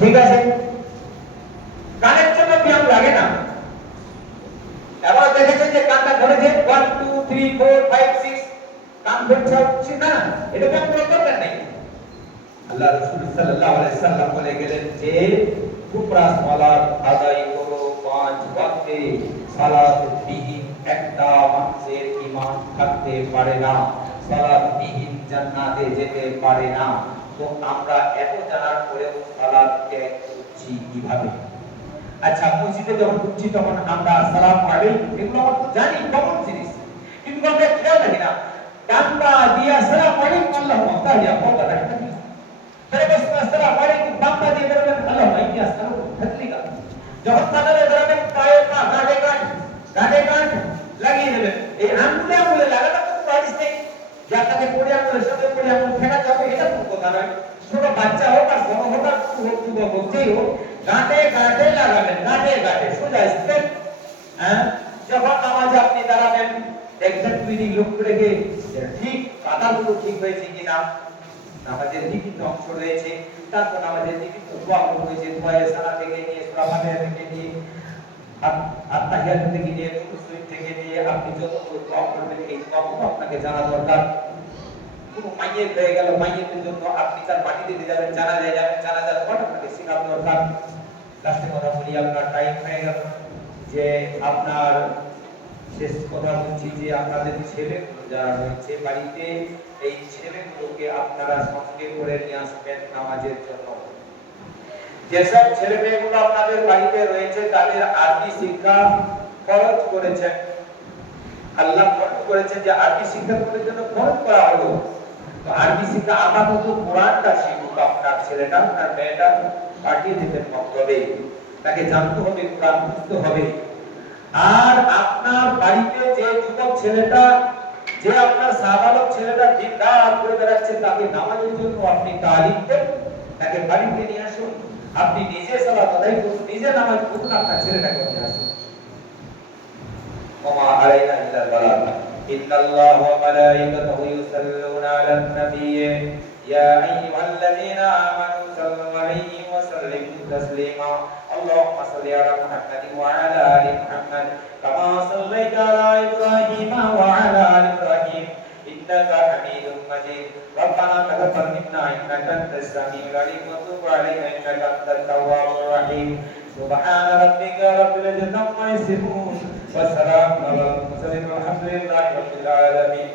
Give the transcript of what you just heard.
ঠিক আছে, কানের জন্য ব্যায়াম লাগে না। এবার দেখেছেন যে কানটা ধরেছে 1 2 3 4 5 6 কান ধরছে না, এটা ব্যায়াম করার দরকার নেই। আল্লাহ রাসূল সাল্লাল্লাহু আলাইহি সাল্লাম বলে গেলেন যে তোমরা সালাত আদায় করো 5 ওয়াক্তে। সালাত বিহীন একটা মানুষের ঈমান থাকতে পারে না, সালাত বিহীন জান্নাতে যেতে পারে না। তো আমরা এত জানার পরেও সালাত ত্যাগ করছি কিভাবে? আচ্ছা, মসজিদে যখন ঢুকছি তখন আমরা আসসালামু আলাইকুম এগুলো আমরা তো জানি, কমন জিনিস, কিন্তু আমরা খেয়াল রাখি না। ডানটা দিয়ে আসসালামু আলাইকুম আল্লাহুম্মা তাহিয়া বলতে রাখি না। তাহলে বস আসসালামু আলাইকুম বাম্মা দিয়ে বলবেন আল্লাহুম্মা ইন্নী আসসালুকা তাসলিকা। যখন কানে ধরবেন পায়ে পা গাড়ে কাট লাগিয়ে দেবেন। এই আঙ্গুলে লাগানো তো হাদিস নেই যে আপনাকে পড়ে আঙ্গুলের সাথে পড়ে আঙ্গুল ফেরাতে হবে, এটা কোনো কথা নয়। ছোট বাচ্চা হোক আর বড় হোক আর যুবক হোক, যেই হোক গাঁটে লাগাবেন, গাঁটে সোজা স্টেপ। হ্যাঁ, যখন নামাজে আপনি দাঁড়াবেন দেখবেন দুই দিক লক্ষ্য রেখে ঠিক পাতাগুলো ঠিক হয়েছে কিনা, নামাজের বিভিন্ন অংশ রয়েছে, তারপর নামাজের বিভিন্ন দোয়াগুলো রয়েছে, দোয়া সানা থেকে নিয়ে সূরা ফাতিহা থেকে নিয়ে আত্তাহিয়াত থেকে নিয়ে তাশাহুদ থেকে নিয়ে আপনি যতগুলো দোয়া করবেন এই দোয়াগুলো আপনাকে জানা দরকার। কোনো মাইয়েত হয়ে গেল, মাইয়েতের জন্য আপনি তার মাটি দিতে যাবেন, জানাজায় যাবেন, জানাজার দোয়াটা আপনাকে শেখানো দরকার। লাস্টে কথা বলি, আপনার টাইম হয়ে গেল, যে আপনার শেষ কথা বলছি যে আপনাদের ছেলেগুলো যারা রয়েছে বাড়িতে, এই ছেলেগুলোকে আপনারা সঙ্গে করে নিয়ে আসবেন নামাজের জন্য। যেসব ছেলে মেয়েগুলো আপনাদের বাড়িতে রয়েছে তাদের আরবি শিক্ষা খরচ করেছেন, আল্লাহ খরচ করেছেন যে আরবি শিক্ষা করার জন্য খরচ করা হলো। তো আরবি শিক্ষা আপাতত কোরআনটা শিখুক আপনার ছেলেটা, আপনার মেয়েটা, পাঠিয়ে দিতে হবে, তাকে জানতে হবে, কোরআন বুঝতে হবে। আর আপনার বাড়িতে যে যুবক ছেলেটা, যে আপনার সাবালক ছেলেটা দিনরাত করে বেড়াচ্ছে, তাকে নামাজের জন্য আপনি তালিম দেন, তাকে বাড়িতে নিয়ে আসুন, আপনি নিজে সালাত আদায় করুন, নিজে নামাজ পড়ুন, আপনার ছেলেটাকে নিয়ে আসুন। ওমা আলাইনা ইল্লাল বালাগ। ইন্নাল্লাহা ওয়া মালাইকাতাহু ইউসাল্লুনা আলান নাবিয়্যি ইয়া আইয়ুহাল্লাযীনা আমানু সাল্লু আলাইহি ওয়া সাল্লিমু তাসলিমা। اللهم صل على محمد وعلى ال محمد كما صليت على ابراهيم وعلى ال ابراهيم انك حميد مجيد. ربنا تقبل منا انك انت السميع العليم وتب علينا انك انت التواب الرحيم. سبحان ربك رب العزة عما يصفون وسلام على المرسلين والحمد لله رب العالمين.